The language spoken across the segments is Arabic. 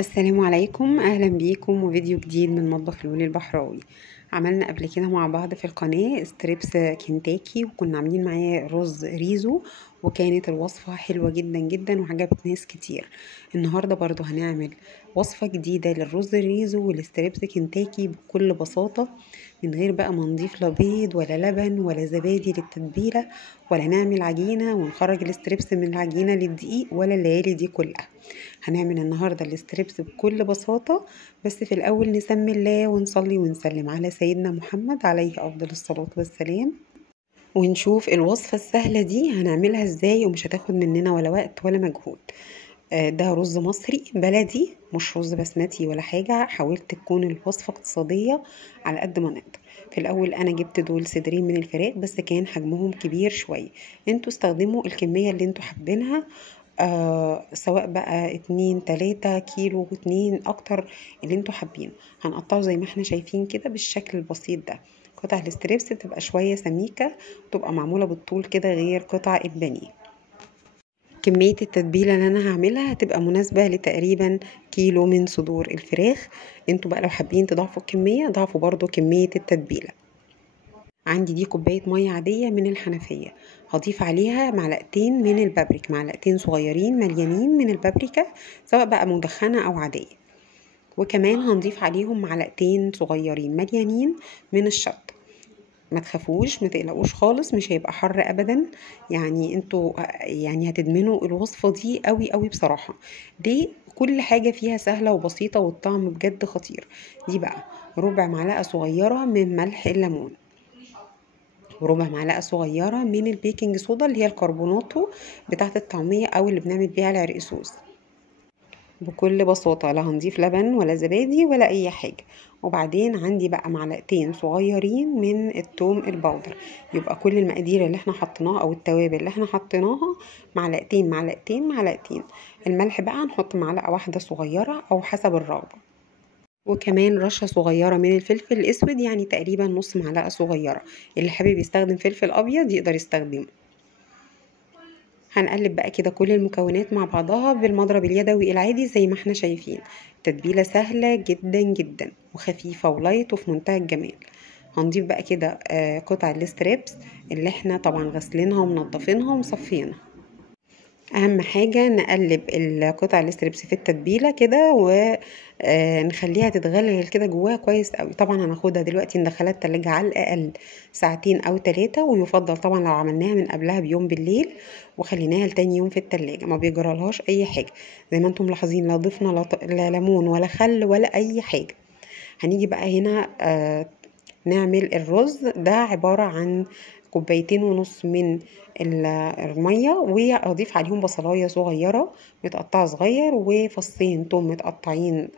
السلام عليكم، اهلا بيكم وفيديو جديد من مطبخ لولي البحراوي. عملنا قبل كده مع بعض في القناة ستريبس كنتاكي، وكنا عاملين معاه رز ريزو، وكانت الوصفة حلوة جدا جدا وعجبت ناس كتير. النهاردة برضو هنعمل وصفة جديدة للرز الريزو والستريبس كنتاكي بكل بساطة، من غير بقى ما نضيف لا بيض ولا لبن ولا زبادي للتتبيلة، ولا نعمل عجينة ونخرج الستريبس من العجينة للدقيق ولا الليالي دي كلها. هنعمل النهاردة الستريبس بكل بساطة، بس في الأول نسمي الله ونصلي ونسلم على سيدنا محمد عليه أفضل الصلاة والسلام، ونشوف الوصفة السهلة دي هنعملها ازاي ومش هتاخد مننا ولا وقت ولا مجهود. ده رز مصري بلدي، مش رز بسمتي ولا حاجة. حاولت تكون الوصفة اقتصادية على قد ما نقدر. في الأول أنا جبت دول صدرين من الفراخ، بس كان حجمهم كبير شوية. انتوا استخدموا الكمية اللي انتوا حابينها، سواء بقى 2 3 كيلو 2 اكتر اللي انتوا حابينه. هنقطعه زي ما احنا شايفين كده بالشكل البسيط ده. قطع الستريبس بتبقى شوية سميكة، وتبقى معمولة بالطول كده غير قطع البانيه. كمية التتبيلة اللي انا هعملها هتبقى مناسبة لتقريبا كيلو من صدور الفراخ. انتوا بقى لو حابين تضاعفوا الكمية ضاعفوا برضو كمية التتبيلة. عندي دي كوباية مية عادية من الحنفية، هضيف عليها معلقتين من البابريكا، معلقتين صغيرين مليانين من البابريكا، سواء بقى مدخنة أو عادية. وكمان هنضيف عليهم معلقتين صغيرين مليانين من الشطة. ما تخافوش، ما تقلقوش خالص، مش هيبقى حر ابدا. يعني انتوا يعني هتدمنوا الوصفة دي قوي قوي بصراحة. دي كل حاجة فيها سهلة وبسيطة والطعم بجد خطير. دي بقى ربع معلقة صغيرة من ملح الليمون، وربع معلقة صغيرة من البيكنج صودا اللي هي الكربوناتو بتاعة الطعمية أو اللي بنعمل بيها العرقسوس. بكل بساطة لا هنضيف لبن ولا زبادي ولا أي حاجة. وبعدين عندي بقى معلقتين صغيرين من التوم البودر. يبقى كل المقادير اللي احنا حطيناها أو التوابل اللي احنا حطيناها معلقتين معلقتين معلقتين. الملح بقى نحط معلقة واحدة صغيرة أو حسب الرغبة، وكمان رشة صغيرة من الفلفل الأسود، يعني تقريبا نص معلقة صغيرة. اللي حابب يستخدم فلفل أبيض يقدر يستخدمه. هنقلب بقى كده كل المكونات مع بعضها بالمضرب اليدوي العادي زي ما احنا شايفين. تتبيلة سهلة جدا جدا وخفيفة ولايت وفي منتهى الجمال. هنضيف بقى كده قطع الستريبس اللي احنا طبعا غسلينها ومنضفينها ومصفينها. اهم حاجة نقلب القطع الستريبس في التتبيلة كده ونخليها تتغلغل كده جواها كويس قوي. طبعا هناخدها دلوقتي ندخلها التلاجة على الاقل ساعتين او 3، ويفضل طبعا لو عملناها من قبلها بيوم بالليل وخليناها لتاني يوم في التلاجة ما بيجرالهاش اي حاجة. زي ما انتم ملاحظين لا ضفنا لا ليمون ولا خل ولا اي حاجة. هنيجي بقى هنا نعمل الرز ده عبارة عن 2.5 كوباية من المية، واضيف عليهم بصلاية صغيرة متقطعة صغير، وفصين توم متقطعين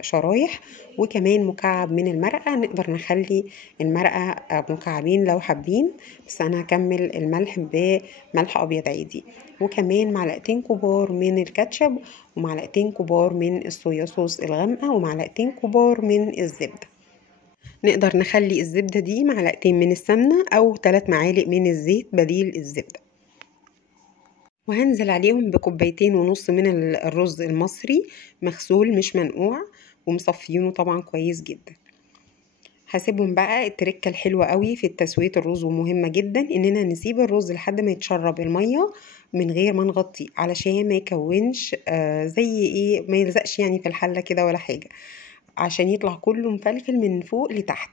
شرايح، وكمان مكعب من المرقة. نقدر نخلي المرقة مكعبين لو حابين، بس انا هكمل الملح بملح ابيض عادي. وكمان معلقتين كبار من الكاتشب، ومعلقتين كبار من الصويا صوص الغامقة، ومعلقتين كبار من الزبدة. نقدر نخلي الزبدة دي معلقتين من السمنة أو 3 معالق من الزيت بديل الزبدة. وهنزل عليهم ب2.5 كوباية من الرز المصري مغسول مش منقوع، ومصفيينه طبعا كويس جدا. هسيبهم بقى. التركة الحلوة قوي في تسوية الرز ومهمة جدا اننا نسيب الرز لحد ما يتشرب المية من غير ما نغطيه، علشان ما يكونش زي ايه، ما يلزقش يعني في الحلة كده ولا حاجة، عشان يطلع كله مفلفل من فوق لتحت.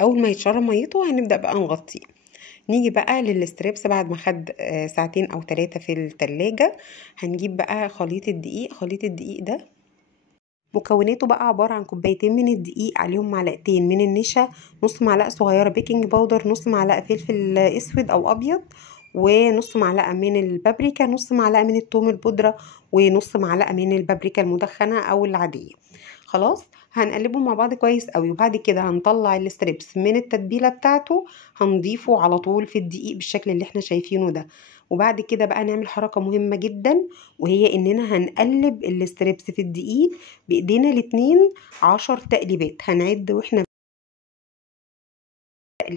اول ما يتشرب ميته هنبدأ بقى نغطيه. نيجي بقى للستريبس بعد ما خد ساعتين او 3 في التلاجة. هنجيب بقى خليط الدقيق. خليط الدقيق ده مكوناته بقى عبارة عن 2 كوباية من الدقيق، عليهم معلقتين من النشا، نص معلقة صغيرة بيكنج باودر، نص معلقة فلفل اسود او ابيض، ونص معلقة من البابريكا، نص معلقة من الثوم البودرة، ونص معلقة من البابريكا المدخنة او العادية. خلاص هنقلبهم مع بعض كويس قوي. وبعد كده هنطلع الستريبس من التتبيلة بتاعته، هنضيفه على طول في الدقيق بالشكل اللي احنا شايفينه ده. وبعد كده بقى نعمل حركة مهمة جدا، وهي اننا هنقلب الستريبس في الدقيق بايدينا الاتنين 10 تقليبات. هنعد واحنا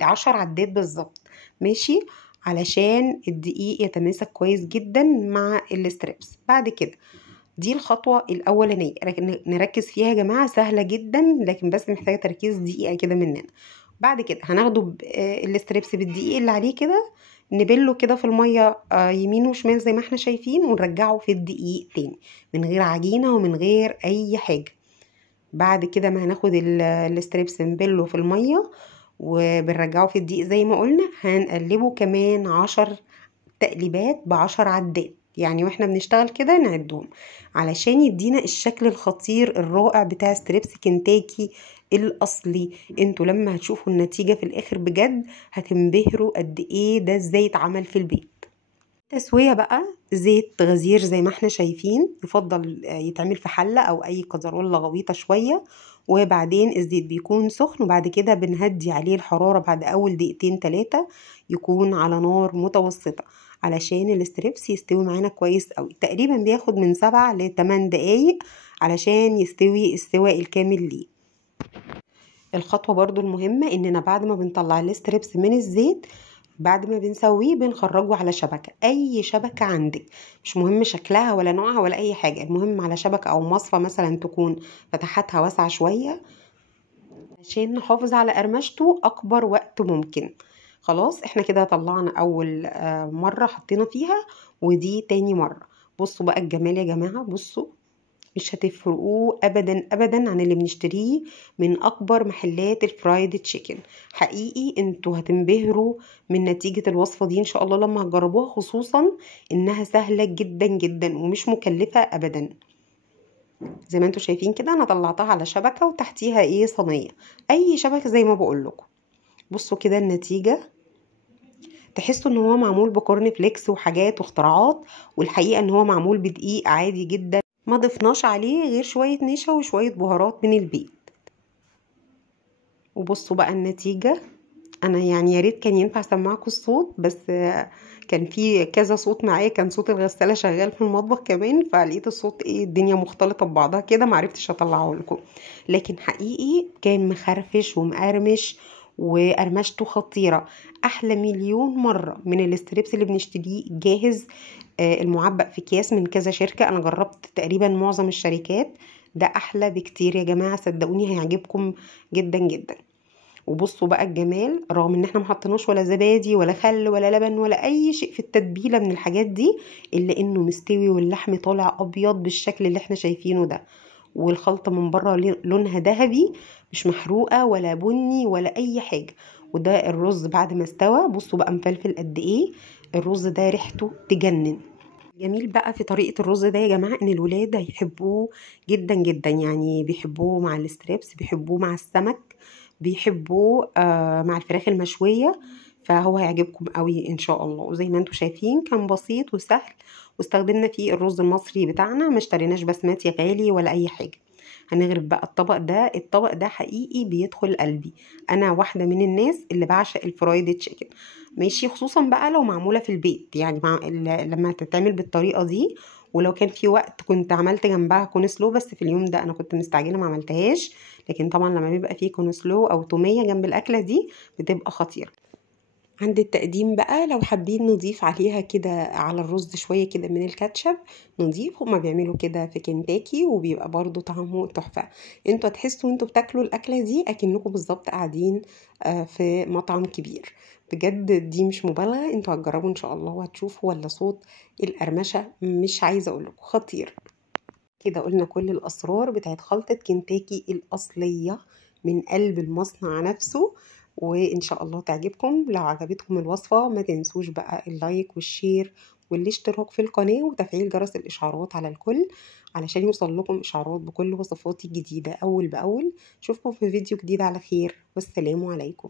10 عدات بالظبط، ماشي، علشان الدقيق يتماسك كويس جدا مع الستريبس. بعد كده دي الخطوة الأولانية نركز فيها يا جماعة، سهلة جدا لكن بس محتاجة تركيز دقيقة كده مننا. بعد كده هناخده الستريبس بالدقيق اللي عليه كده، نبله كده في المية يمين وشمال زي ما احنا شايفين، ونرجعه في الدقيق تاني من غير عجينة ومن غير أي حاجة. بعد كده ما هناخد الستريبس نبله في المية وبنرجعه في الدقيق زي ما قلنا، هنقلبه كمان 10 تقليبات ب10 عدات، يعني واحنا بنشتغل كده نعدهم علشان يدينا الشكل الخطير الرائع بتاع ستريبس كنتاكي الاصلي. انتوا لما هتشوفوا النتيجة في الاخر بجد هتنبهروا قد ايه ده ازاي اتعمل في البيت. تسوية بقى، زيت غزير زي ما احنا شايفين، يفضل يتعمل في حلة او اي كزرولة غويطة شوية، وبعدين الزيت بيكون سخن وبعد كده بنهدي عليه الحرارة بعد اول دقيقتين 3، يكون على نار متوسطة علشان الاستريبس يستوي معانا كويس قوي. تقريبا بياخد من 7 ل 8 دقايق علشان يستوي السواء الكامل ليه. الخطوة برضو المهمة اننا بعد ما بنطلع الاستريبس من الزيت، بعد ما بنسويه بنخرجه على شبكة، اي شبكة عندك، مش مهم شكلها ولا نوعها ولا اي حاجة، المهم على شبكة او مصفى مثلا تكون فتحاتها واسعة شوية عشان نحافظ على قرمشته اكبر وقت ممكن. خلاص احنا كده طلعنا اول مرة حطينا فيها، ودي تاني مرة. بصوا بقى الجمال يا جماعة، بصوا مش هتفرقوه ابدا ابدا عن اللي بنشتريه من اكبر محلات الفرايد تشيكن. حقيقي انتوا هتنبهروا من نتيجة الوصفة دي ان شاء الله لما هتجربوها، خصوصا انها سهلة جدا جدا ومش مكلفة ابدا. زي ما انتوا شايفين كده انا طلعتها على شبكة وتحتيها ايه صينية، اي شبكة زي ما بقول لكم. بصوا كده النتيجة، تحسوا ان هو معمول بكورن فليكس وحاجات واختراعات، والحقيقة ان هو معمول بدقيق عادي جدا، ما ضفناش عليه غير شوية نشا وشوية بهارات من البيت. وبصوا بقى النتيجة، انا يعني يا ريت كان ينفع اسمعكم الصوت، بس كان في كذا صوت معايا، كان صوت الغسالة شغال في المطبخ كمان، فلقيت الصوت ايه الدنيا مختلطة ببعضها كده معرفتش اطلعه لكم. لكن حقيقي كان مخرفش ومقرمش وقرمشته خطيرة، احلى مليون مرة من الاستريبس اللي بنشتريه جاهز المعبأ في اكياس من كذا شركة. انا جربت تقريبا معظم الشركات، ده احلى بكتير يا جماعة، صدقوني هيعجبكم جدا جدا. وبصوا بقى الجمال، رغم ان احنا محطناش ولا زبادي ولا خل ولا لبن ولا اي شيء في التتبيلة من الحاجات دي، الا انه مستوي واللحم طالع ابيض بالشكل اللي احنا شايفينه ده، والخلطة من بره لونها ذهبي، مش محروقة ولا بني ولا اي حاجة. وده الرز بعد ما استوى، بصوا بقى مفلفل قد ايه، الرز ده ريحته تجنن. جميل بقى في طريقة الرز ده يا جماعة ان الولاد هيحبوه جدا جدا، يعني بيحبوه مع الستريبس، بيحبوه مع السمك، بيحبوه مع الفراخ المشوية، فهو هيعجبكم قوي ان شاء الله. وزي ما انتم شايفين كان بسيط وسهل، واستخدمنا فيه الرز المصري بتاعنا، ما اشتريناش بسمتي غالي ولا اي حاجة. هنغرب بقى الطبق ده، الطبق ده حقيقي بيدخل قلبي، انا واحدة من الناس اللي بعشق الفرايد تشيكن، ماشي، خصوصا بقى لو معمولة في البيت، يعني لما تتعمل بالطريقة دي. ولو كان في وقت كنت عملت جنبها كون سلو، بس في اليوم ده انا كنت مستعجلة ما عملتهاش، لكن طبعا لما بيبقى فيه كون سلو او تومية جنب الاكلة دي بتبقى خطيرة. عند التقديم بقى لو حابين نضيف عليها كده على الرز شوية كده من الكاتشب نضيف، هما بيعملوا كده في كنتاكي وبيبقى برضو طعمه تحفة. انتوا هتحسوا انتوا بتاكلوا الأكلة دي اكنكم بالظبط قاعدين في مطعم كبير، بجد دي مش مبالغة، انتوا هتجربوا ان شاء الله وهتشوفوا ولا صوت القرمشة مش عايزة اقولكم خطير. كده قلنا كل الأسرار بتاعت خلطة كنتاكي الأصلية من قلب المصنع نفسه، وإن شاء الله تعجبكم. لو عجبتكم الوصفة ما تنسوش بقى اللايك والشير والاشتراك في القناة وتفعيل جرس الإشعارات على الكل علشان يوصل لكم إشعارات بكل وصفاتي الجديدة أول بأول. أشوفكم في فيديو جديد على خير، والسلام عليكم.